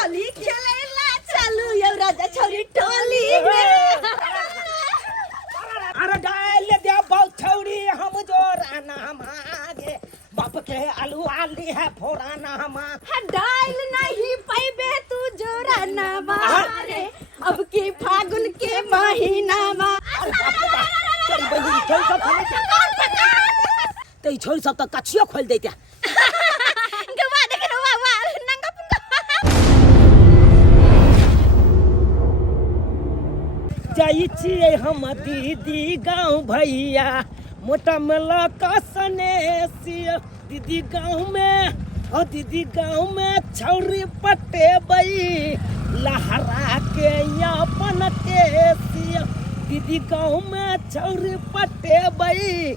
होली खेलेला चलू यो राजा छोरी टोली अरे डाल दे बहुत छौरी हम जोराना मागे बाप के आलू आली है फोराना मा डाल नहीं पैबे तू जोराना मारे अब की फागुन के महीना मा ते छोरी सब त कछियो खोल देता गवा देख रे वाह नंगा पुंगा जाई छिए हम दीदी गाँव भैया मोटा मेला कसने सिया दीदी गाँव में और दीदी गाँव में छौरी पटे बई लहरा के अपन के सिया दीदी गाँव में छौरी पटे बई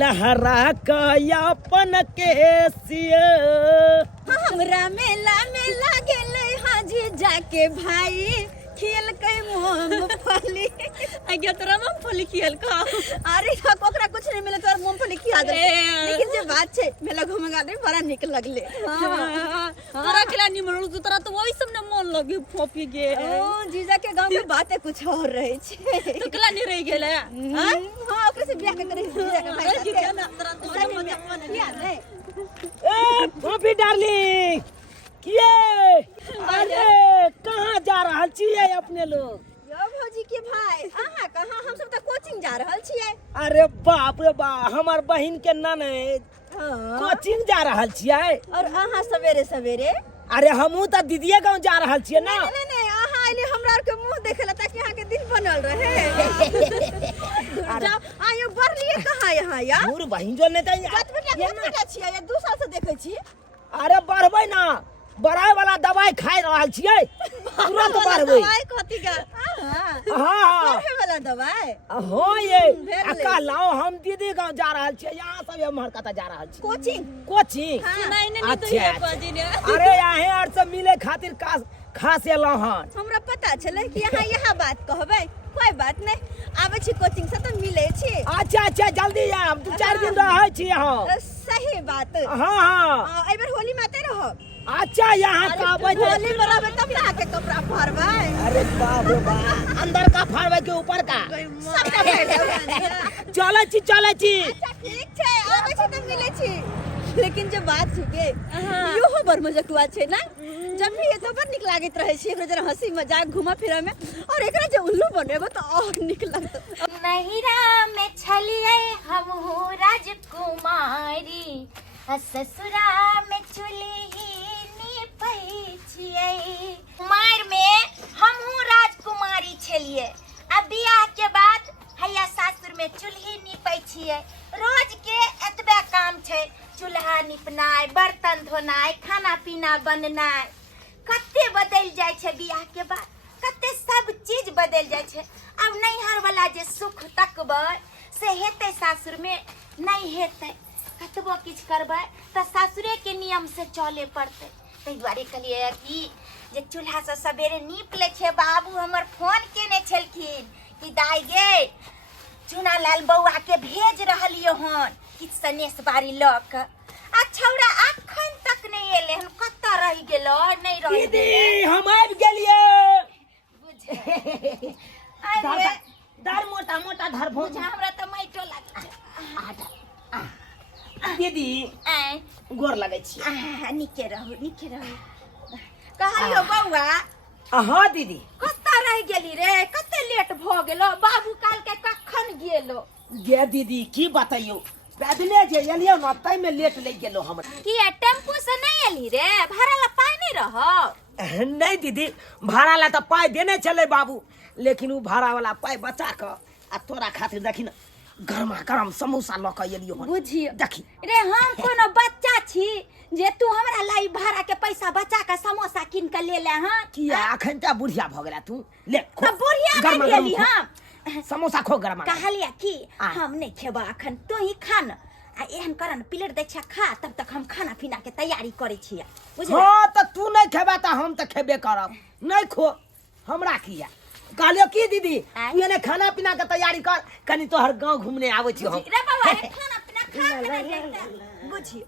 लहरा का अपन के सिया हमरा मेला में लागेले हाजी जाके भाई खेल के मूंगफली आगे तोरा मूंगफली खेल का अरे ओकरा कुछ नहीं मिले तोरा मूंगफली खिया दे लेकिन जे बात छे मेला घुमेगा दे बड़ा निक लगले तोरा खिला नहीं मनल तोरा तो वही सब ने मन लगे फोपी गे ओ जीजा के गांव के बातें कुछ और रहे छे तो कला नहीं रह गेले हां ओकरे से बियाह के करे जीजा के भाई जीजा ना तोरा तो मजा किया नहीं ए फोफी डार्लिंग किए अरे कहाँ जा रहल छिए अपने लोग यो भौजी के भाई अहाँ कहाँ हम सब त कोचिंग जा रहल छिए अरे बाप रे बा हमर बहिन के ननद कोचिंग जा रहल छिए और अहाँ सवेरे सवेरे अरे हमहू त दीदीए गाँव जा रहल छिए ना नहीं अहाँ आइले हमरा आर के मुंह देखेला ताकि अहाँ के दिन बनल रहे जाओ आयो बरलिए कहाँ यहाँ या दूर बहिन जो नहीं त बेटा छिए ये 2 साल से देखै छी अरे बढ़बै ना बड़ाई वाला दवाई खाई रहल छिए तुरंत बढ़बै दवाई कथि का हां बढ़े वाला दवाई हो ये भेल अक्का लाओ हम दीदी गाँव जा रहल छिए यहाँ सब हमर कता जा रहल छी कोचिंग कोचिंग नहीं नहीं तो अच्छा, ये बाजी ने अरे यहाँ और सब मिले खातिर खास एलौ हन हमरा पता चले कि यहाँ बात कहबै कोई बात नहीं आबै छी कोचिंग से तो मिले छी अच्छा जल्दी आब 2-4 दिन रहै छी यहाँ सही बात हाँ एहि बेर होली में आते रहो अच्छा यहाँ कहबै होली में रहबै तब ना के कपड़ा भरबै अरे बाप रे बाप अंदर का फाड़बै के ऊपर का सबटा पहले चलै छी अच्छा ठीक छै आबै छी त मिले छी लेकिन जो बात छिके यो हो बर मजकुआ छै ना जब भी ये तो बड़ निक लागत रहे छी एकरा जरा हंसी मजाक घुमा फिरा में और एकरा जे उल्लू बनेबो तो और निक लागत नहिरा में छलिए हमहू राजकुमारी ससुरा में चुल्ही निपै छियै कुमार में हमहू राजकुमारी छलिए अब बियाह के बाद हैया सासुर में चुल्ही निपै छियै रोज के एतबे काम छै चूल्हा निपनाय बर्तन धोनाय खाना पीना बननाय कते बदल जाय छै बियाह के बाद कते सब चीज बदल जाय छै अब नैहर वाला जे सुख तकबै से हेतै सासुर में नहीं हेतै कतबो किछ करबै त सासुरे के नियम से चले पड़तै तै दुआरे कहलिए कि जे चूल्हा से सवेरे नीप ले छै बाबू हमर फोन केने छलखिन कि दाई गे चूना लाल बौआ के भेज रहलियो हन किछ सनेस बारी ल क आ छौरा अखन तक नहीं एले हम कत्ता रह गेलो नहीं रह दीदी हम आबि गेलिए अरे दर मोटा धर भोज हमरा त माइटो लागै दीदी आय गोर लगै छी निके रहू कहलियो बौआ हाँ दीदी कत्ता रह गेली रे कते लेट भ गेलो बाबू काल के कखन गेलो गे दीदी की बताइयो पैदले जे एलियो न तै में लेट लग गेलो हमरा किया टेम्पू से नहीं एली रे भाड़ा ला पाई नहीं रहो नहीं दीदी भाड़ा ला तो पाई देने चले बाबू लेकिन उ भाड़ा वाला पाई बचा क आ तोरा खातिर देखी न गरमा गरम समोसा ल क एलियो हन बुझियो देखी रे हम कोनो बच्चा छी जे तू हमरा लाई भाड़ा के पैसा बचा के समोसा किन के ले ले हां किया अखन त बुढ़िया भ गेला तू ले खो अब बुढ़िया गरमा नहीं गरम गेली खो। हम समोसा खो गरमा कहलिया कि आ। हम नहीं खेबा अखन तू ही खा न आ एहन करन प्लेट दै छै खा तब तक हम खाना पीना के तैयारी करे छियै बुझलियै हाँ त तू नहीं खेबा त हम त खेबे करब नहीं खो हमरा किया कहलियो की दीदी आय। तू ने खाना पीना के तैयारी कर कनी तोहर गांव घूमने आवे छी हम रे बाबा रे खाना पीना खा के नहीं जाइता बुझियो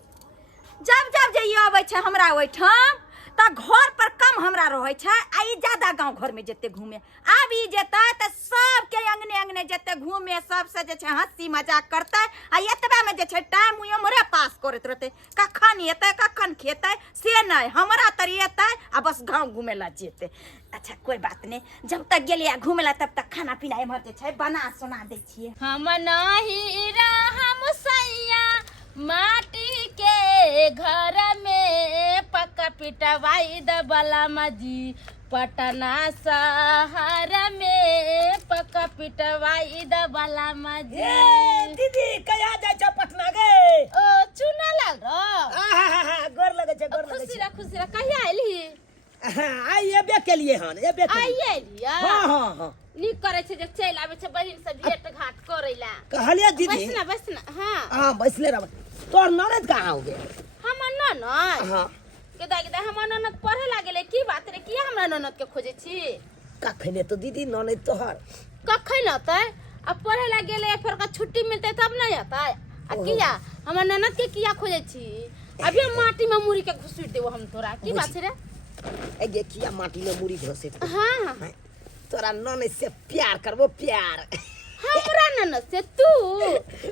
जब जब जइयो आबै छै हमरा ओइठाम त त घर पर कम हमरा रहे छै आ ई ज्यादा गांव घर में जते घूमे आब ई जेतै त सब के अंगने अंगने जते घूमे सबसे जे छै हंसी मजाक करतै आ एतबा में जे छै टाइम हमरे पास करत रहतै कखन एतै कखन खेतै से नहीं हमरा तरी एतै आ बस गांव घूमे ला जेतै। अच्छा कोई बात नहीं, जब तक गेलिए घूमे ला तब तक खाना पीना एमहर जे छै बना सुना दै छियै। हम नहीं रहम सैया माटी के घर में पक्का पिटवाई दबला मजी पटना शहर में पक्का पिटवाई दबला मजी। दीदी कया जाय छ पटना गे? ओ चुना लाल रो गोर लगे छ गोर लगे छ। खुशी रा कहिया आइली? आई एबे के लिए हन एबे के लिए। आइए लिया हां नी करे छै जे चल आबे छै बहिन से भेट घाट करैला। कहलिए दीदी बस ना हां बैसले रह। तोर ननद कहां हो गे? हमर ननद हां के हमर ननद पढ़े लागले की बात रे किया हमरा ननद के खोजे छी? कखने तो दीदी ननद तोहर कखन अतै अब पढ़े लागले फिर का छुट्टी मिलते तब नहीं अतै आ किया हमर ननद के किया खोजे छी? अभी हम माटी में मुड़ी के घुसुर देबो हम तोरा की बात रे? ए गे किया माटी में मुड़ी घोसे? हां तोरा ननद से प्यार करबो प्यार। हमरा ननद से तू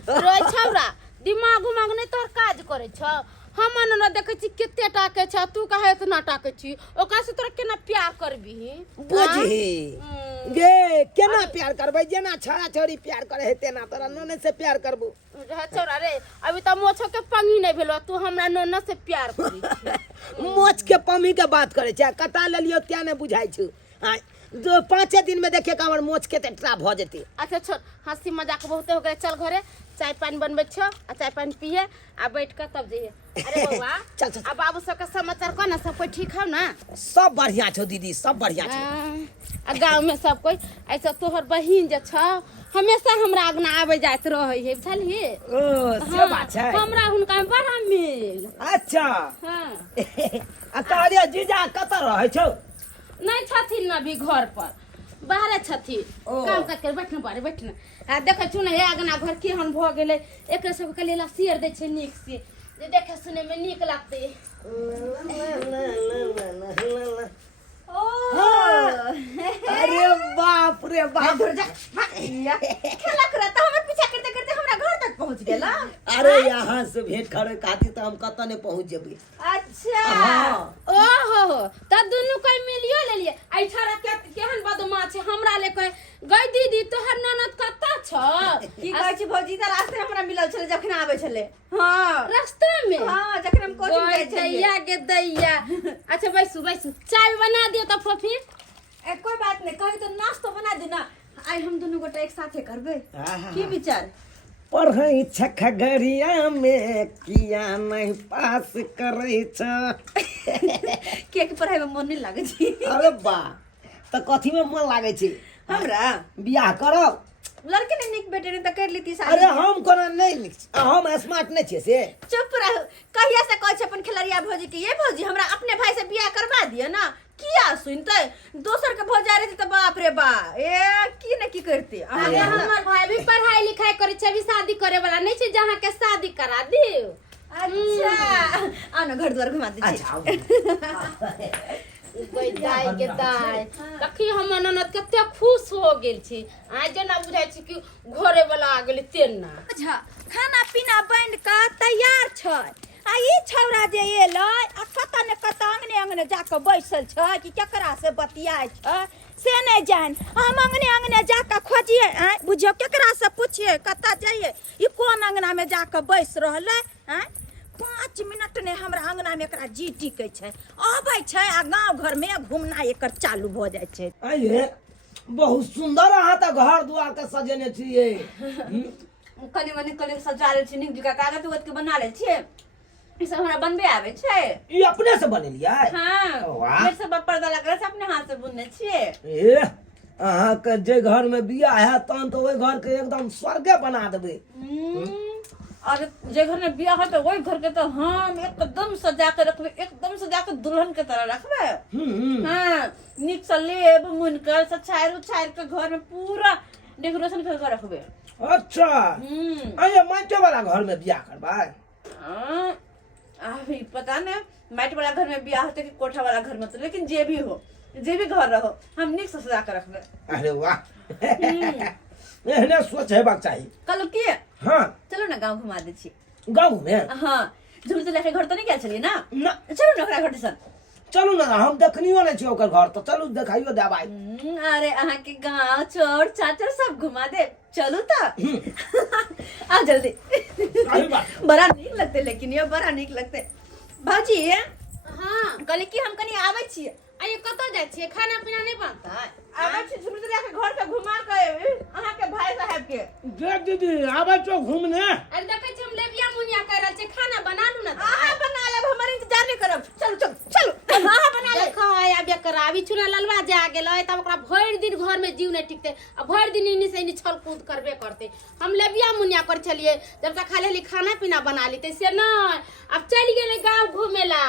रोय छौरा दिमाग उमाग नहीं तोर काज करे छ। हम ननद देखे छी केते टाके छ तू कहे इतना टाके छी ओकरा से तोरा केना प्यार करबी? बुझी गे केना प्यार करबै जेना छोरा छोरी प्यार करे है तेना तोरा ननद से प्यार करबो। रह छौरा रे अभी त मोछ के पंगी नहीं भेलो तू हमरा ननद से प्यार करी छी। मोच के पमी के बात करे छ कटा लेलियो त्या ने बुझाई छु। जो 5 दिन में देखे के हमर मोच के टेट्रा भ जेते। अच्छा छोड़ हंसी मजाक बहुते हो गए चल घरे चाय पानी बनबे छ आ चाय पानी पिए आ बैठ के तब जइए। अरे बउआ चल चल आ बाबू सब के समाचार को ना सब कोई ठीक हो ना? सब बढ़िया छौ दीदी सब बढ़िया छौ। आ गांव में सब कोई ऐसा तोहर बहिन जे छ हमेशा हमरा आगना आवे जात रहे है बुझलिए? ओ से बात छै। हमरा हुनका में बड़ा मिल। अच्छा हां आ तारे जीजा कत रहे छौ? नहीं छथिन ना भी घर पर बाहर छथिन काम काज कर बैठना बारे बैठना आ देखे छु ना हे आगना घर केहन भ गेले एकरे सब के लेला शेर दे छै नीक से जे देखे सुने में नीक लागते। अरे बाप रे बाप खेला करता हमर पीछा करते करते हमरा घर तक पहुंच गेला। अरे यहाँ से भेंट करे खातिर तो हम कत ने पहुंच जेबे। अच्छा ओहो त दुनु कोई मिलियो ले लिए आई छोरा के केहन बदमा छै हमरा ले कहे गई दीदी तोहर ननद कत्ता छ? की कहै छी भौजी त रास्ते हमरा मिलल छले जखन आबै छले। हां रास्ते में? हां जखन हम कोचिंग गए छलिए। दैया गे दैया। अच्छा बैसू बैसू चाय बना दियो त फफी। कोई बात नहीं कभी तो नाश्ता बना देना आई हम दोनों गोटा एक साथे करबे की विचार? पढ़ई छ खगड़िया में किया नहीं पास करे छ। के पढ़ाई में मन नहीं लागे छी? अरे बा त कथी में मन लागे छी? हमरा बियाह करब लड़के ने निक बेटे ने त कर लेती शादी। अरे हम कोना नहीं निक हम स्मार्ट नहीं छे से। चुप रह कहिया से कहै छै अपन खिलरिया भौजी के ये भौजी हमरा अपने भाई से बियाह करवा दिया ना किया सुनते दोसर के भौजा रही त बाप रे बा ए की न की करते। अरे हमर भाई भी पढ़ाई लिखाई करे छै अभी शादी करे वाला नहीं छै जहां के शादी करा दियो। अच्छा आ ना घर द्वार घुमा दे छी। अच्छा कोई दाई के दाई तखी हम ननद कते खुश हो गेल छी आ जेना बुझाई छी कि घरे वाला आ गेल तेना। अच्छा खाना पीना बन का तैयार छै आ ई छौरा जे एलै आ कत ने कत अंगने अंगने जाके बैसल छै कि केकरा से बतियाय छै से नहीं जान हम अंगने अंगने जाके खोजिए बुझियो केकरा से पूछिए कत जाइए ई कोन अंगना में जाके बैस रहले 5 मिनट ने हमरा अंगना में एकरा जी टिकै छै आबै छै आ गांव घर में घूमना एकर चालू भ जाय छै। अये बहुत सुंदर अहाँ त घर दुआर के सजेने छिए। कनी मनी कली सजा ले छी नीक जका कागज उगज के बना ले छी ई सब हमरा बनबे आवे छै। ई अपने से बनेलियै? हां वाह मेरे सब पर्दा लगा से अपने हाथ से बुनने छिए। ए अहाँ के जे घर में बियाह है तहन तो ओई घर के एकदम स्वर्गे बना देबे। और जे घर में बियाह है तो वही घर के तो हम एकदम सजा के रखबे एकदम सजा के दुल्हन के तरह रखबे। हां नीक से लेब मुनकर सछायर उछायर के घर में पूरा डेकोरेशन करके रखबे। अच्छा अये माटे वाला घर में बियाह करबै? अभी पता नहीं माइट वाला घर में बियाह होते कि कोठा वाला घर में तो, लेकिन जे भी हो, जे भी घर रहो, हम निक से सजा कर रखले। अरे वाह एहने सोच हेबाक चाही। कल किए हाँ चलो ना गांव घुमा दे छी। गाँव में हाँ झुम से लेके घर तो नहीं गया चलिए ना, ना चलो ना ओकरा घर दिसन। चलू ना हम देखनियो नहीं छी ओकर घर, तो चलू देखाइयो दे भाई। अरे अहाँ के गांव चोर चाचर सब घुमा दे, चलू तो आ जल्दी। अरे वाह बड़ा नीक लगते, लेकिन ये बड़ा नीक लगते। भाजी हाँ कहले कि हम कनी आवे छिए। अरे कतौ जाइ छियै, खाना पीना नहीं बनता है? आवे छी झुम से लेके घर पे घुमा के अहाँ के भाई साहब के। जे दीदी आबै छो घूमने। अरे देखे छी हम लेबिया मुनिया कर रहल छी, खाना बना लू ना। अहाँ बना लेब, हमर इंतजार नहीं करब। चलो चलो चलो अहाँ बना ले। देखो अब करावी चुना ललवा जा गेलै तब ओकरा भरि दिन घर में जीव नहीं टिकते, अब भरि दिन इन्हीं से इन्हीं छल कूद करबे करते। हम लेबिया मुनिया कर चलिए, जब तक खाली खाना पीना बना लेते से ना। अब चल गेले गांव घूमेला,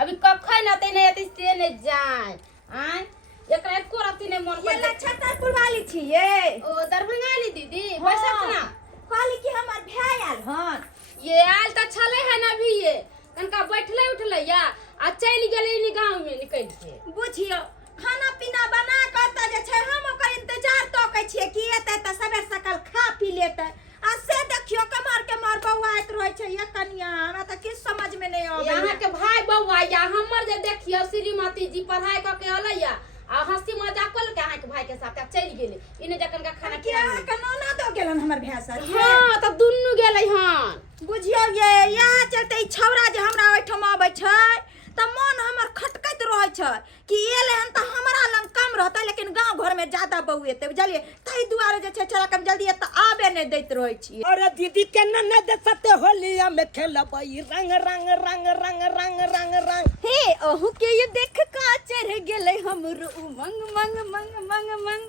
अभी कखन आते नहीं आते से नहीं जाए। आय एकरा एको राती नहीं मन ये छतरपुर वाली छी ये। ओ दरभंगा ली दीदी हाँ। बैसक ना कहली कि हमर भाई आल हन। ये आयल तो छले है ना भी, ये कनका बैठले उठले या आ चल गेले नी गांव में निकल के। बुझियो खाना पीना बना के त जे छै हम ओकर इंतजार तो कै छिए कि एते त सबेर सकाल खा पी लेते। आ से देखियो कमर के मार बौआइत रहै छै ये कनिया, हमरा त किछ समझ में नहीं आबै। यहाँ के भाई बउआ या हमर जे देखियो श्रीमती जी पढ़ाई क के अलै या आ हंसी मजाक कल के अहाँ के भाई के साथ चल गेले इने जकन का खाना कि अहाँ के नाना दो गेलन हमर भैया साथ। हां त दुन्नु गेलै हन। बुझियो ये यहाँ चलते ई छौरा जे हमरा ओइठम आबै छै त मन हमर खटकैत रहै छै कि एले हन त हमरा लंग कम रहतै, लेकिन गांव घर में ज्यादा बउएते बुझलिए। तै दुआरे जे छै छोरा कम जल्दी त आबे नहीं दैत रहै छी। अरे दीदी केना न दे सकते होलिया में खेलबई रंग रंग रंग रंग रंग रंग रंग। हे ओहु के ये देख का चढ़ गेलै हमरो उमंग मंग मंग मंग मंग।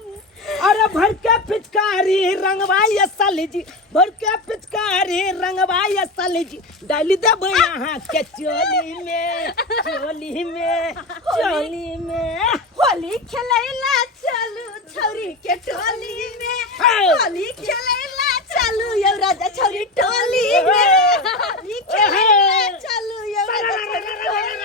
अरे भर के पिचकारी रंगवाई साली जी, भर के पिचकारी रंगवाई साली जी, डाली देबै अहाँ के चोली में चोली में चोली में। होली खेलैला चलू छौरी के टोली में, होली खेलैला चलू यौ राजा छौरी टोली में, होली खेलैला चलू यौ राजा छौरी टोली में।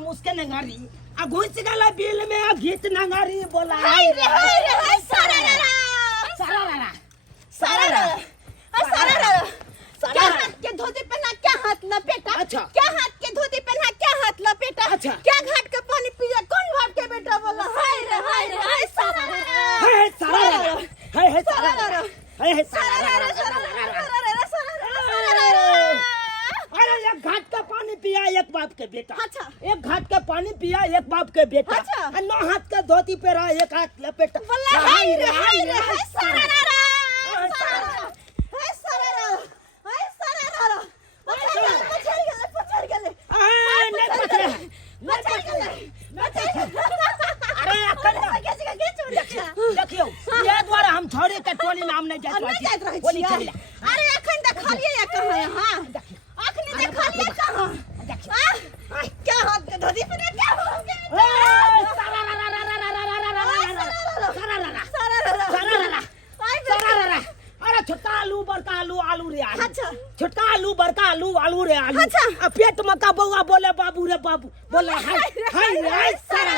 मुस्के नंगारी आ घुस गला बिल में गीत नंगारी बोला। हाय रे सारा क्या हाथ के धोती पहना, क्या हाथ लपेटा। अच्छा। क्या हाथ के धोती पहना, क्या हाथ लपेटा। अच्छा। क्या घाट के पानी पिया, कौन घाट के बेटा बोला। हाय रे सारा है सारा है सारा है सारा। अरे एक घाट का पानी पिया एक बाप के बेटा। अच्छा। एक घाट का पानी पिया एक बाप के बेटा। अच्छा। और 9 हाथ का धोती पहना एक हाथ लपेटा। हाय रे सारा देखियो ये द्वारा हम छोड़े के टोली में हम नहीं जात रहै होली छियै। खेले। अरे अखन देखलिए या कहां है। हां अखनी देखलिए कहां। क्या हाथ के धोती पहना, क्या हो गया। अरे छोटका आलू बड़का आलू आलू रे आलू। अच्छा। छोटका आलू बड़का आलू आलू रे आलू। अच्छा। अब पेट में का बउआ बोले बाबू रे बाबू बोले हाय हाय सारा।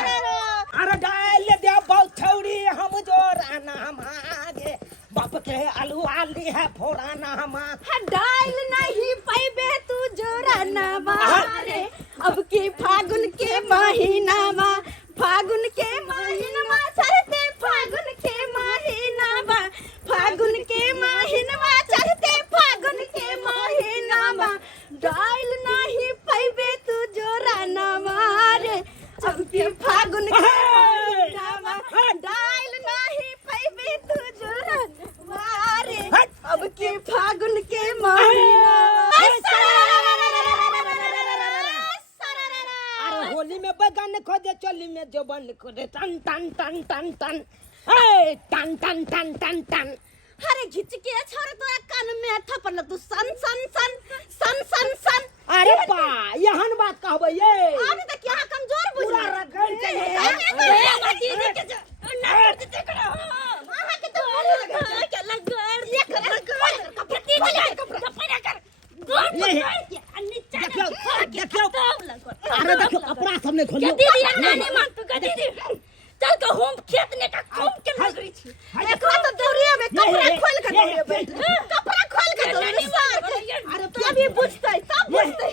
अरे डाल दे बहु छौरी हम जो राना हमारे बाप के आलू आली है फोड़ाना हमारे। डाल नहीं पैबे तू जोराना मारे, अब की फागुन के महीना मा, फागुन के महीना मा चढ़ते, फागुन के महीना मा, फागुन के महीना मा चढ़ते, फागुन के महीना मा। डाल नहीं पैबे तू जोराना मारे, अब की फागुन के महीना मा, डाल नहीं पैबे तू जोराना मारे, अब की फागुन के महीना। अरे होली में बगान खोदे चोली में जबन खोदे टन टन टन टन टन। हे टन टन टन टन टन। अरे घिच के छोरे तो कान में थपल तू सन सन सन सन सन सन। अरे बा यहन बात कहबे ये अभी तक यहाँ कमजोर बुझा पूरा रगड़ के देखियो अरे देखियो कपड़ा सबने खोलियो चल का होम खेत ने का खूब के नगरी छी एकरा तो दौरिया में कपड़ा खोल के दौरिया कपड़ा खोल के दौरिया अरे तो अभी बुझतै सब बुझतै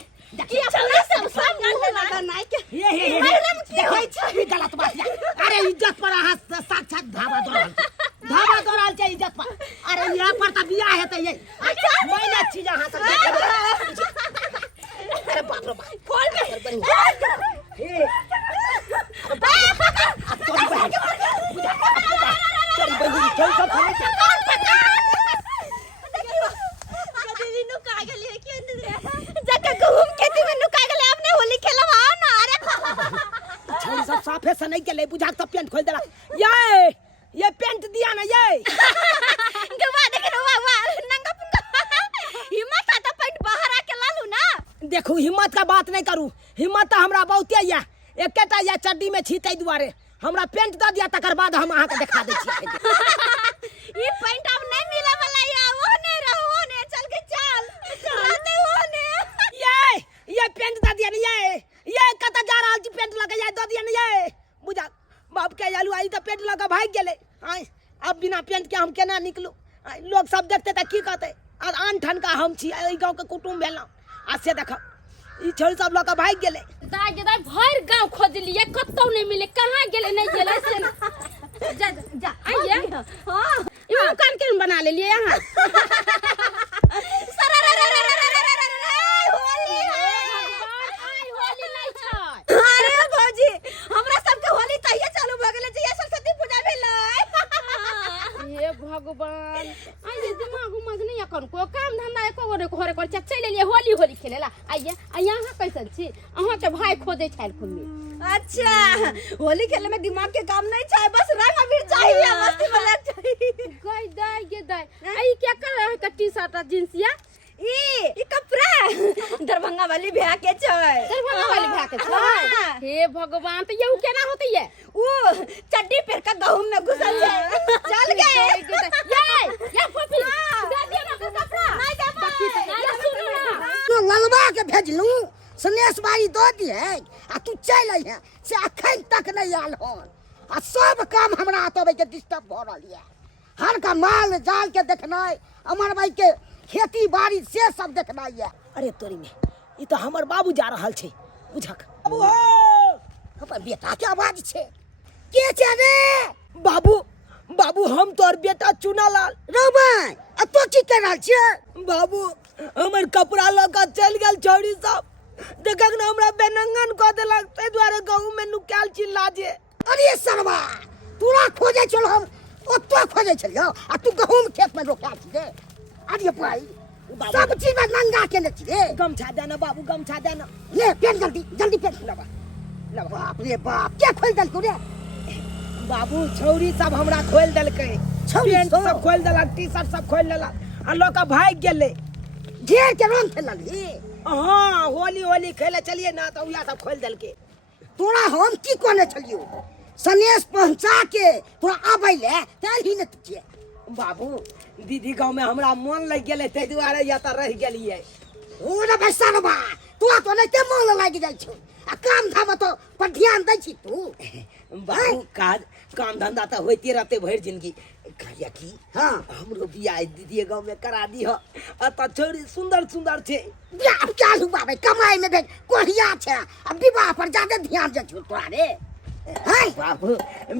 कि अपना सब गंदे लगा नहीं के ये मैडम की होय छै ई गलत बात है। अरे इज्जत पर हाथ साक्षात धावा दौड़ल छै इज्जत पर। अरे यहाँ पर तो बियाह हेतै ये अच्छा मैंने चीज यहाँ से अरे बाप रे बाप खोल के हे सब साफे से नहीं के बुझा सब पेंट खोल देला ये पेंट दिया ना ये देखो हिम्मत का बात नहीं करू हिम्मत तो हमरा बहुते है एकेटा या चड्डी में छीते दुआरे हमरा पेंट दे दिया तकर बाद हम अहाँ के दिखा दै छी ये पेंट अब नहीं मिले वाला या वो ने रहो ने चल के चल रहते वो ने ये पेंट दे दिया ना ये कता जा रहल छी पेंट लगा दे दिया ना ये बुझा बाप के आलू आई तो पेंट लगा भाग गेले आय अब बिना पेंट के हम केना निकलू लोग सब देखते त की कहते और आन ठन का हम छी एई गांव के कुटुंब भेला आ से देख ई छोरी सब लोग भाग गेले दाई भर गांव खोज लिए कतौ नहीं मिले कहां गेले नहीं गेले से जा जा आइए हां यू कान के बना ले लिए यहां अरे भौजी हमरा सबके होली तहिया चालू भ गेले जे सरस्वती पूजा भेलै हे भगवान आइए दिमाग उमग नहीं अकन को काम धंधा एको गोरे घरे कर चल लिए होली खेलेला आइए यहाँ कैसन छी अहाँ के भाई खोदे छाल खुन में अच्छा होली खेले में दिमाग के काम नहीं चाहिए बस रंग अबीर चाहिए मस्ती वाला चाहिए गई दाई गे दाई आई क्या कर रहा है टी शर्ट जींसिया ई कपड़ा दरभंगा वाली भैया के छै दरभंगा वाली भैया के छै हे भगवान तो यहू केना होते ये वो चड्डी पेर के गहूम में घुसल छै चल गए ये पपी दे दिया ना कपड़ा नहीं दे या सुनो ना तो ललवा के भेजलू सनेश बाई दो दिए आ तू चल आई है से अखन तक नहीं आल हन आ सब काम हमरा आतबे के डिस्टर्ब भ रहल है हर का माल जाल के देखनाय अमर भाई के खेती बाड़ी से सब देखनाय है अरे तोरी में ई तो हमर बाबू जा रहल छै बुझक बाबू हो हमर बेटा के आवाज छै के छै रे बाबू बाबू हम तोर बेटा चुनालाल रौबन आ तो की कर रहल छै बाबू हमर कपड़ा लगा चल गेल छोरी सब देखक न हमरा बेनंगन क देलक तै दुआरे गांव में नुकाल छी लाजे अरे सरवा तोरा खोजे चल हम ओतो खोजे छलियो आ तू गहूम खेत में रोका छी रे अरे भाई सब चीज में नंगा के न छी रे गमछा देना बाबू गमछा देना ले पेन जल्दी पेन लबा बाप रे बाप के खोल दल तू रे बाबू छौरी सब हमरा खोल देलकै छौरी सब खोल देलक टी शर्ट सब खोल देलक आ लोग भाग गेले ढेर के रंग खेलली हां होली खेले चलिए ना तो या सब खोल देलके तोरा हम की कोने छलियो सनेश पहुंचा के तोरा आबै ले तैही न तुझे बाबू दीदी गांव में हमरा मन लग गेले तै दुआरे या त रह गेलिए ओ रे बैसनबा तू तो नहीं के मन लग जाय छ आ काम धाम तो पर ध्यान दै छी तू बाबू काम धंधा तो होते रहते भर जिंदगी कहिया की हां हमरो बियाह दीदी गांव में करा दी हो आ त छोरी सुंदर छे बियाह क्या हुआ भाई कमाई में भेज कोहिया छे अब विवाह पर ज्यादा ध्यान दे छ तोरा रे हां बाबू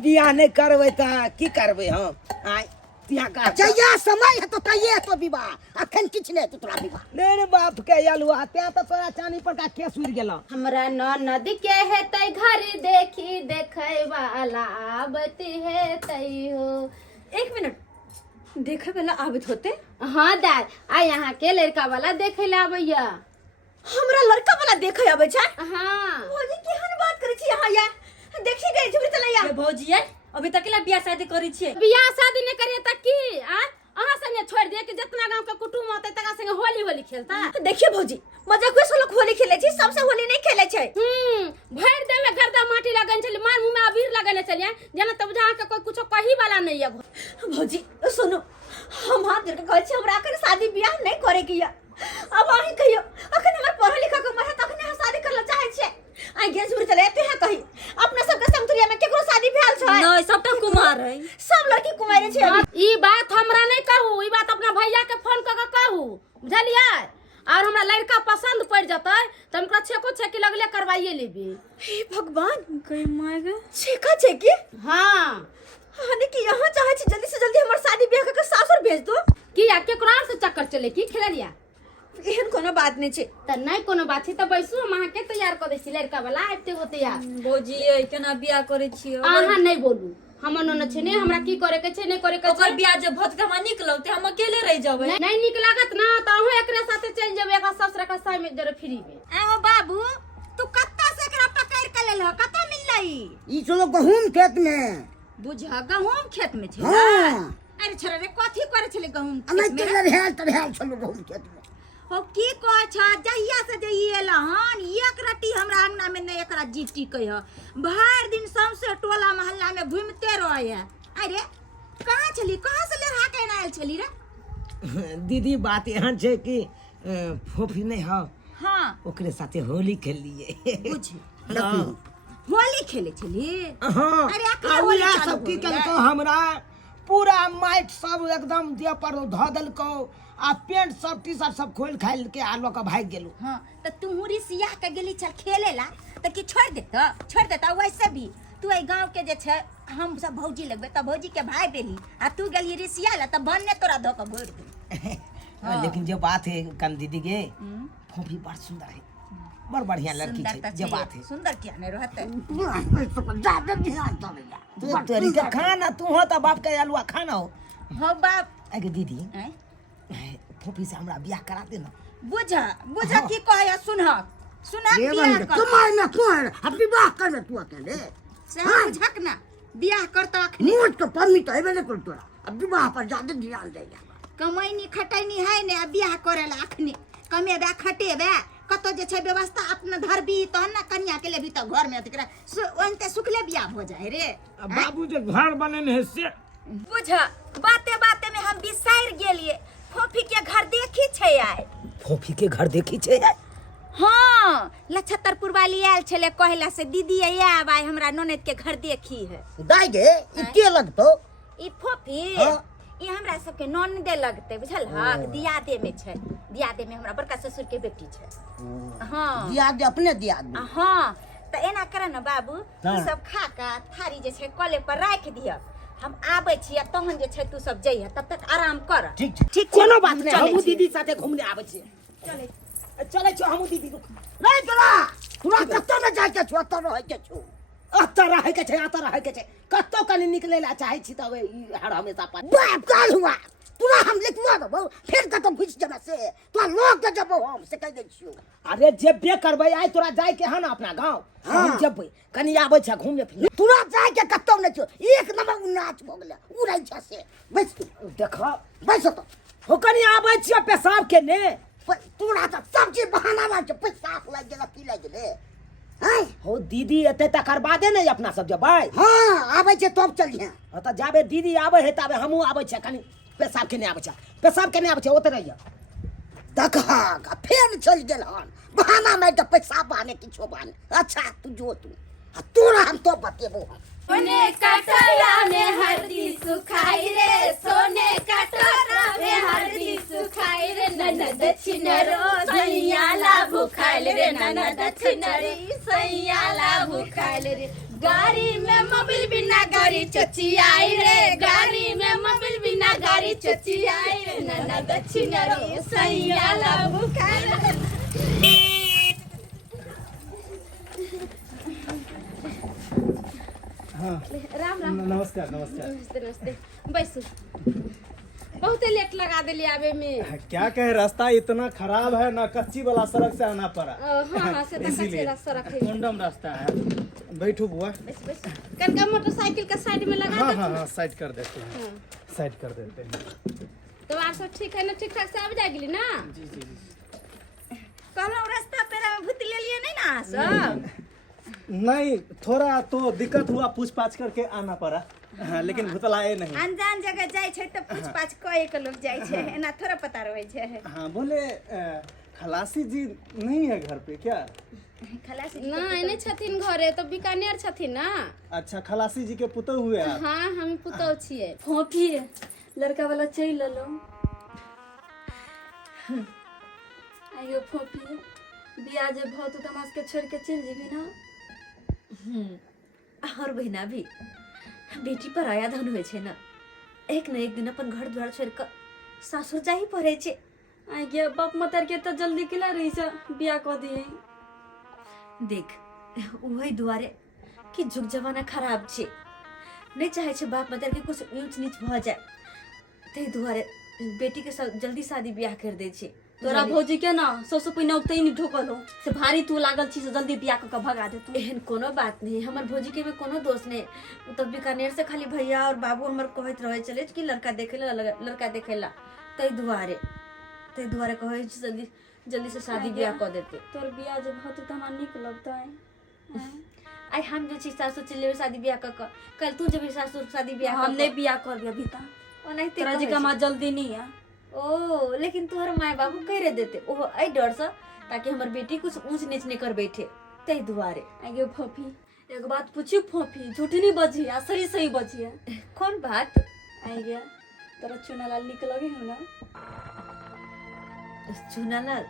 बियाह नहीं करबै त की करबै हम आय तिया का जया समय है तो कहिए तो विवाह अखन किछ नहीं तो तोरा विवाह मेरे बाप के अलुआ ते तो तोरा चानी पर का केस उड़ गेल हमरा ननद के है तै घर देखी देखै वाला आवत है तै हो एक मिनट देखे वाला आबित होते हां दाई आ यहाँ के लड़का वाला देखे ला आबैया हमरा लड़का वाला देखे आबै छै हां भौजी केहन बात करै छी अहाँ या देखी गई छुरी चला या भौजी अभी तक ला बियाह शादी करै छी बियाह शादी नहीं करिए त की आ अहाँ से दिए कि जितना गांव के कुटुंब होते तका संगे होली होली खेलता। देखिए भौजी मजाक में सब लोग होली खेले छी, सबसे होली नहीं खेले छै। भर दे में गर्दा माटी लगन चली, मार मुंह में अबीर लगने चलिए जना तब जहां के कोई कुछ कही वाला नहीं है। भौजी सुनो, हम हाथ जोड़ के कहै छी हमरा अखन शादी बियाह नहीं करे के या। अब अहीं कहियो अखन हमर पढ़ा लिखा के उम्र है, तखने हम शादी करला चाहे छै। आई गेस उड़ चले ते है कही अपना सब के समतुलिया में केकरो शादी भेल छै? नहीं, सबटा कुमार है, सब लड़की कुमारे छै अभी। ई बात हमरा नहीं कहू, ई बात अपना भैया के फोन क के कहू, बुझलिए? और हमरा लड़का पसंद पड़ जतै त हम ओकरा छेको छेकी लगले करवाइए लेबे। हे भगवान, कई मायगा छेका छेकी? हां, हने कि यहाँ चाहे छी जल्दी से जल्दी हमर शादी ब्याह के सासुर भेज दो। कि या केकरो और से चक्कर चले की खेलरिया? एहन कोनो बात नहीं छै। त नहीं कोनो बात छै त बैसू, हम अहाँ के तैयार क दै छी लड़का वाला आइते हो तैयार। भौजी ए केना बियाह करे छियो? अहाँ नहीं बोलू, हमर न छै ने हमरा की करे के छै नहीं करे के छै। ओकर बियाह जब भत के हमरा निक लगते हम अकेले रह जाबे। नहीं निक लागत ना त अहूँ एकरे साथे चल जेबे, एक ससुर के साय में जरे फ्री में। आओ बाबू, तू कत्ता से एकरा पकड़ के लेल ह? कत्ता मिललै? ई चलो गहूम खेत में। बुझा गहूम खेत में छै? हां, अरे छोरा रे कथी करे छले गहूम अनै खेत में? के भेल त भेल चलो गहूम खेत में। हो की कह छ जहिया से जइएला हन एक रटी हमरा अंगना में नहीं एकरा जीटी कह भर दिन सौंसे टोला मोहल्ला में घूमते रहे। अरे कहाँ छली, कहाँ से लेहा के आयल छली रे? दीदी बात यहाँ छै कि फोफी नहीं हो, हाँ ओकरे साथे होली खेल लिए। बुझ होली खेले छली? हाँ, अरे अखन होली होली चालू सब की हो गेलै। कलको हमरा पूरा माइट सब एकदम देह पर ध देलको आ पेंट सब टी शर्ट सब खोल खाइल के आलो का भाग गेलू। हाँ तो तू मुरी सिया के गेली चल खेले ला तो कि छोड़ देता वैसे भी तू ए गांव के जे छै हम सब भौजी लगबे त भौजी के भाई बेली आ तू गेली रिसिया ला त बनने तोरा धो के भोर दे। लेकिन जो बात है कन दीदी के फोफी बड़ सुंदर है, बड़ बढ़िया लड़की सुंदर छै। जो बात है सुंदर क्या नहीं रहते? ज्यादा ध्यान दे तोरी के खाना तू हो त बाप के अलुआ खाना हो। हो बाप अगे दीदी हैं? फोफी से हमरा बियाह करा दे ना। बुझा की कहया सुनक बियाह कर तुम्हारे में कौन अब विवाह कर तू अकेले से बुझक ना बियाह करता अखनी मोट तो पम्मी तो हेबे नहीं कर तोरा, अब विवाह पर ज्यादा ध्यान दे जा। कमाईनी खटैनी है ने बियाह करेला अखनी कमेबे खटेबे कतो जे छै व्यवस्था अपना धरबी तहन ना कन्या के लेबी त घर में तकरा ओनते सुखले बियाह हो जाए रे। बाबू जे घर बनेने है से बुझा बाते बाते में हम बिसार गेलिए फोफी के घर देखी छै आय। फोफी के घर देखी छे? हाँ लछत्तरपुर वाली आयल छले कहला से दीदी आब आय हमरा ननद के घर देखी है। दाई गे ई के लगतो? ई फोफी हाँ। ई हमरा सबके ननदे लगते बुझल हक, दियादे में छै। दियादे में हमरा बड़का ससुर के बेटी छै। हाँ दिया दे अपने दिया दे। हाँ त एना करे न बाबू तू हाँ। सब खा का थारी जे छै कले पर राख दिया, हम आबै छियै तहन जे छै तू सब जइहे तब तक आराम कर। ठीक ठीक छै, कोनो बात नहीं, चलै हम छी। दीदी साथे घूमने आबै छी। चले चले छो हम दीदी नहीं तोरा तोरा कत्तो न जाय के छो, तो रह के छो अत्ता रह के छे, अत्ता रह के छे कत्तो कनी निकले ला चाहे छी तब ई हर हमेशा पर बाप काल हुआ तोरा हम लिखवा दबो फिर कतो घुस जमा से तो लोग के जबो हम से कह दे छियो। अरे जेबे करबै आइ तोरा जाय के है ना अपना गांव, हम जेबै कनी आबै छ घूमने फिर तोरा जाय के कत्तो न छो, एक नंबर नाच भ गेले उड़ै छ से बैस देखो बैस तो हो कनी आबै छ पेशाब के ने तोरा त सब चीज बहाना ला छ, पेशाब लाग गेला की लाग गेले हैं हो दीदी एते तकर बादे नहीं अपना सब जबै। हां आबै छ तब चलिए त जाबे दीदी आबै है तबे हमहु आबै छ कनी पेशाब के ने आबै छ, पेशाब के ने आबै छ ओते रहिया देखा फेर चल गेल हन बहाना में त पेशाब बहाने किछो बहाने। अच्छा तू जो तू तोरा हम तो बतेबो सोने कटोरा में हल्दी सुखाई रे, सोने कटोरा में हल्दी सुखाई रे, ननद छिनरो सैयाला भुखाइल रे, ननद छिनरी सैयाला भुखाइल रे, गाड़ी में मोबिल बिना गाड़ी चचियाई रे, गाड़ी में मोबिल बिना गाड़ी चचियाई रे, ननद छिनरो सैयाला भुखाइल रे। राम राम। नमस्कार। नमस्ते नमस्ते बैसू। बहुत लेट लगा दिली आवे में। क्या कहे रास्ता इतना खराब है ना, कच्ची वाला सड़क से आना पड़ा। हाँ से तो कच्ची रास्ता रखे कंडम रास्ता है। बैठो बुआ। कनका मोटरसाइकिल का साइड में लगा हाँ साइड कर देते हैं, साइड कर देते हैं। तो आर सब ठीक है ना, ठीक ठाक से आबि जा गेली ना? जी जी जी। कहलौं रास्ता पेरा में भूत ले लिए नहीं ना सब। नहीं, थोड़ा तो दिक्कत हुआ, पूछ पाछ करके आना पड़ा। हाँ, लेकिन भुतलाए नहीं। अनजान जगह जाय छै तो पूछ पाछ कए के लोग जाय छै, एना थोड़ा पता रहै छै। हाँ, बोले खलासी जी नहीं है घर पे क्या? खलासी नहीं नहीं छथिन घरे, तो बीकानेर छथिन ना। अच्छा, खलासी जी के पुतौ हुए आप? हाँ हम पुतौ छियै। फोफी लड़का वाला चल लो। आइयो फोफी बियाह जब भौ तो तमाश के छोड़ के चल जेबी ना। और बहिना भी बेटी पर आया धन होइ छै ना, एक न एक दिन अपन घर द्वार छोड़ के सासुर जाही पड़े छै। आई गे बाप मतर के तो जल्दी किला रही छ बियाह क दिए। देख वही दुआरे कि जुग जमाना खराब छै, नहीं चाहे छै बाप मदर के कुछ ऊंच नीच भ जाए, ते दुआरे बेटी के जल्दी शादी ब्याह कर दे छै। तोरा भौजी के ना सबसे पहिने उतई नहीं ढोकल हो से भारी तू लागल छी से जल्दी बियाह क भगा दे तू। एहन कोनो बात नहीं, हमर भौजी के में कोनो दोष नहीं। उ तो बीकानेर से खाली भैया और बाबू हमर कहत रहे चले कि लड़का देखेला लड़का देखेला, ते दुआरे कहे छै जल्दी जल्दी से शादी ब्याह कर देते। तोर बियाह जब भौ तो हमरा निक लगता है। आई हम जे छी सासुर चले शादी ब्याह क कल तू जब सासुर शादी ब्याह हम नहीं बियाह कर अभी ता। ओ नहीं तोरा जी का जल्दी नहीं है। ओ लेकिन तोहर माय बाबू कह रहे देते ओहो आई डर से, ताकि हमर बेटी कुछ ऊंच नीच नहीं कर बैठे, ते दुआरे। आगे फोफी एक बात पूछी फोफी, झूठी नहीं बजी है, सही सही बजी है। कौन बात? आगे तोरा चुनालाल निक लगे हो ना? चुनालाल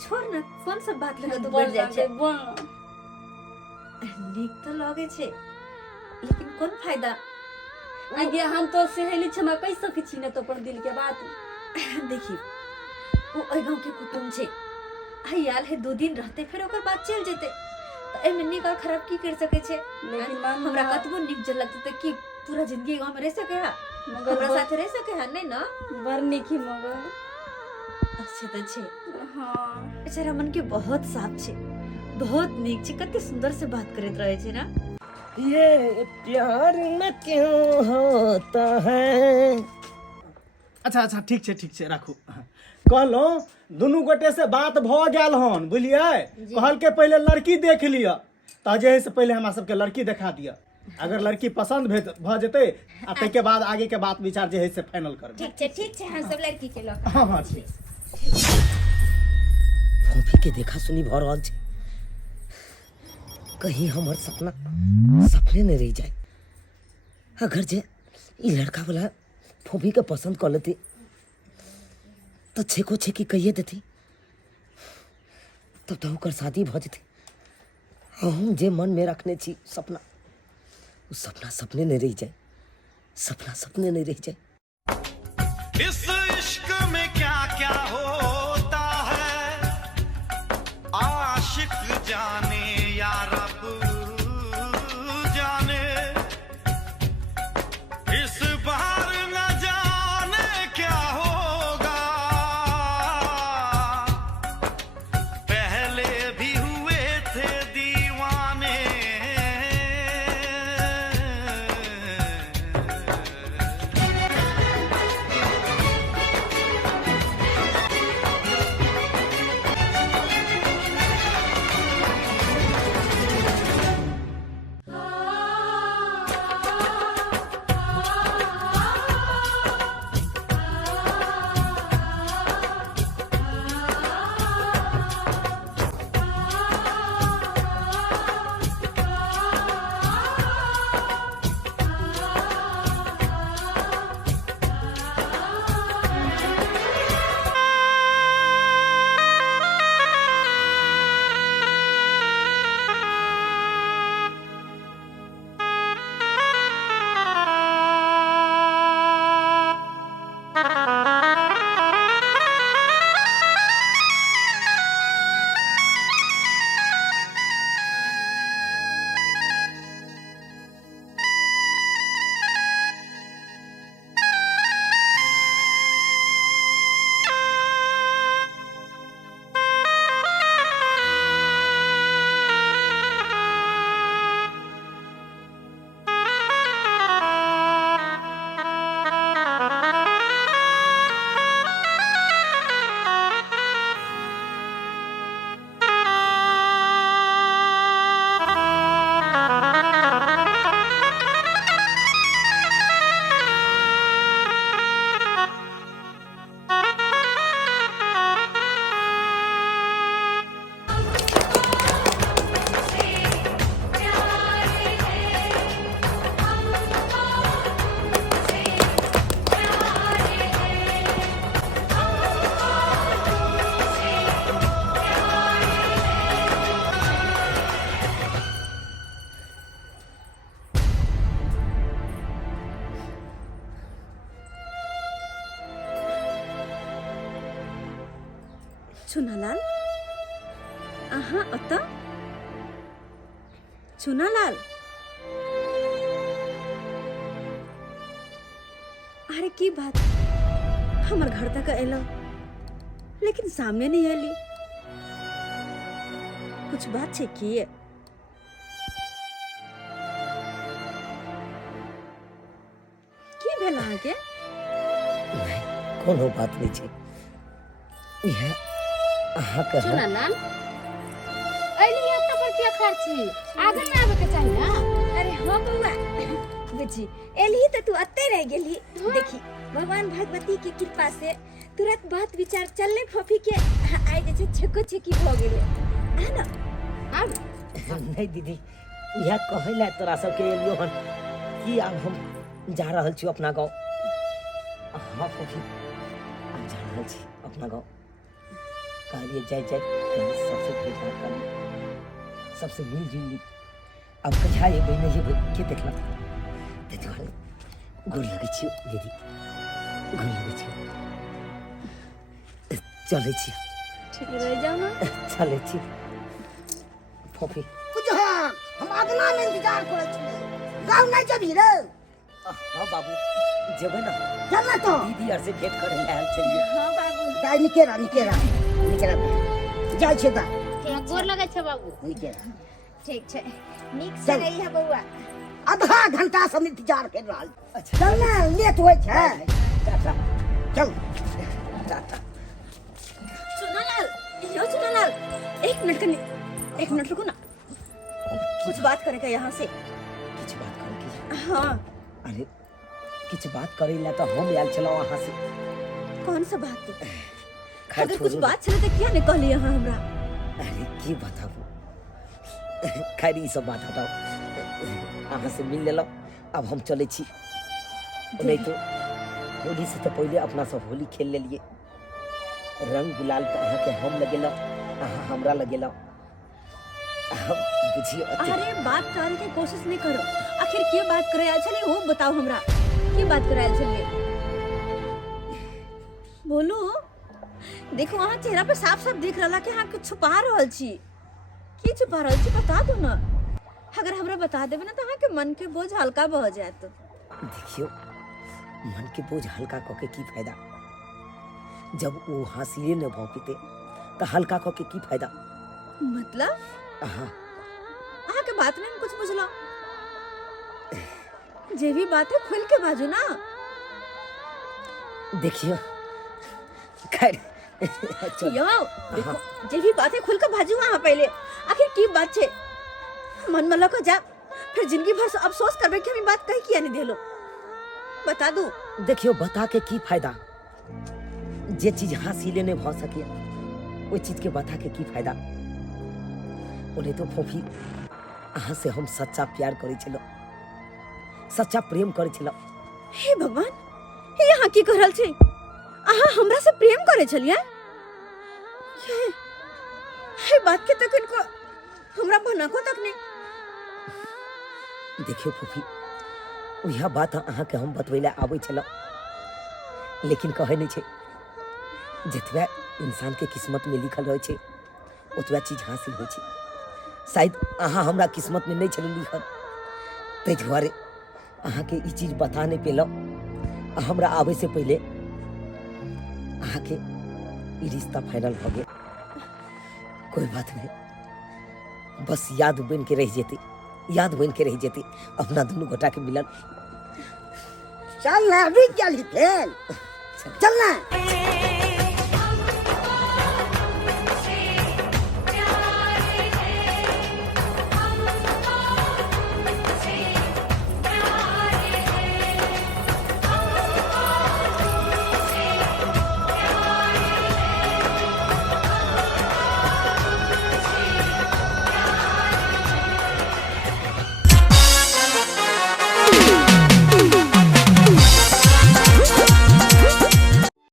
छोड़ ना, कौन सब बात लगा तो बोल बढ़ जाए छै। बोल नीक तो लगे छै, लेकिन कौन फायदा? आगे हम तो सहेली क्षमा कह सकै छी ना तो अपन दिल के बात। देखी वो ओइ गांव के कुटुम छै, आई आल है 2 दिन रहते फिर ओकर बाद चल जेते, तो ए में नीक और खराब की कर सके छै? लेकिन मान हमरा कतबो नीक जल लगते त की पूरा जिंदगी गांव में रह सके है? हमरा साथ रह सके है नहीं ना? बर निकी मगर अच्छा तो छै। हाँ बेचारा मन के बहुत साफ छै, बहुत नीक छै, कते सुंदर से बात करत रहे छै ना। ये प्यार न क्यों होता है। अच्छा अच्छा, ठीक छै राखू। कहलौं दुनू गोटे से बात भ गेल हन, बुझलियै? कहल के पहले लड़की देख लिया, त जे है से पहले हमरा सबके लड़की देखा दिया। अगर लड़की पसंद भ जेतै आ तै के बाद आगे के बात विचार जे है से फाइनल करबै। ठीक छै हम सब लड़की के लोग। हाँ हाँ ठीक। फोफी के देखा सुनी भ रहल छै, कहीं हमर सपने नहीं रह जाए। अगर जे ई लड़का वाला फोफी के पसंद कर लेती तो छेको छेकी कहिए देती, तब तो ओकर शादी भ जेती। हम जे मन में रखने छी सपना, वो सपना सपने नहीं रह जाए, सपना सपने नहीं रह जाए। इस इश्क में क्या क्या होता है, आशिक जाने या रब जाने। इस बार न जाने क्या होगा, पहले भी हुए थे दीवाने। चुनालाल अहाँ अत चुनालाल अरे की बात हमर घर तक एलो लेकिन सामने नहीं एली कुछ बात छे की भेल अहाँके कोनो बात नहीं छे यह अहाँ कह चुनालाल अली एतना पर क्या खर्ची आगे में आवे के चाहिए ना। अरे हाँ बउआ बुझी एलही तो तू अत्ते रह गेली देखी भगवान भगवती के कृपा से तुरंत बात विचार चलने फफी के आइ जे छे छको छकी भ गेले है ना। अब नहीं दीदी यह कहला तोरा सबके एलियो हन कि अब हम जा रहल छी अपना गांव। हाँ फूफी अब जा रहल छी अपना गांव कहलिए जाय सबसे भेंट घाट कर सबसे मिल जुल ली। अब कहिया ये बहन ये के देखला ते दुआरे गोर लगै छी दीदी गोर लगै छी चलै छी ठीक रह जाओ ना चलै छी फूफी बुझान हम अगला में इंतजार करे छले गांव नहीं जबी रे। हाँ बाबू जेबे ना चलना तो दीदी आर से भेंट करे आयल छलिए। हाँ बाबू गाय निकेरा जाय छे ता गोर लगे छे बाबू निकेरा ठीक छे नीक से चल। रही है बउआ आधा घंटा से इंतजार कर रहल। चल ना लेट होय छे टाटा चल टाटा चुनालाल यो चुनालाल एक मिनट रुको ना कुछ बात करेगा यहाँ से। किछ बात करे की हाँ अरे किछ बात करे ला तो हम आयल छलो वहां से। कौन सा बात खैर अगर कुछ छोड़ू। बात चले तो क्या निकल यहाँ हमरा अरे की बताबू खैर ई सब बात हटाओ अहाँ से मिल लेलो अब हम चले छी नहीं तो होली से तो पहले अपना सब होली खेल लेलिए रंग गुलाल तो अहाँ के हम लगेलो अहाँ हमरा लगेलो हम बुझियो अरे बात करे के कोशिश नहीं करो आखिर के बात करे आयल छले वो बताओ हमरा की बात करे आयल छले बोलो देखो वहाँ चेहरा पे साफ साफ दिख रहा कि हाँ कुछ छुपा रहल छी की छुपा रहल छी बता दो ना अगर हमरा बता देबे ना तो हाँ के मन के बोझ हल्का बह जात। देखियो मन के बोझ हल्का कके की फायदा जब वो हासिले न भौंकते तो हल्का कके की फायदा। मतलब हाँ अहाँ के बात नहीं कुछ बुझलो जे भी बात है खुल के बाजू ना। देखियो खैर चल यो देखो जे भी बात है खुल के बाजू वहाँ पहले आखिर की बात छे मन में लको जा फिर जिंदगी भर अफसोस करबे कि हम बात कही किया नहीं देलो बता दू। देखियो बता के की फायदा जे चीज हासिले नहीं भ सके वो चीज के बता के की फायदा। बोले तो फूफी अहाँ से हम सच्चा प्यार करे छलो सच्चा प्रेम करे छलो। हे भगवान हे यहाँ की कर रहल छे अहाँ हमरा से प्रेम करे छलिए हे बात के तक इनको हमरा भनको तक नहीं। देखियो फूफी यह बात अहाँ के हम बतवैला आबै छलो लेकिन कहे नहीं छे जतबा इंसान के किस्मत में लिखल रहे छे ओतबा चीज हासिल होय छे। शायद अहाँ हमरा किस्मत में नहीं छल लिखल तै दुआरे अहाँ के ई चीज बता नहीं पेलो। हमरा आवे से पहले अहाँ के ई रिश्ता फाइनल हो गया। कोई बात नहीं बस याद बन के रह जेते अपना दोनों गोटा के मिलन। चल ना अभी चल चल ना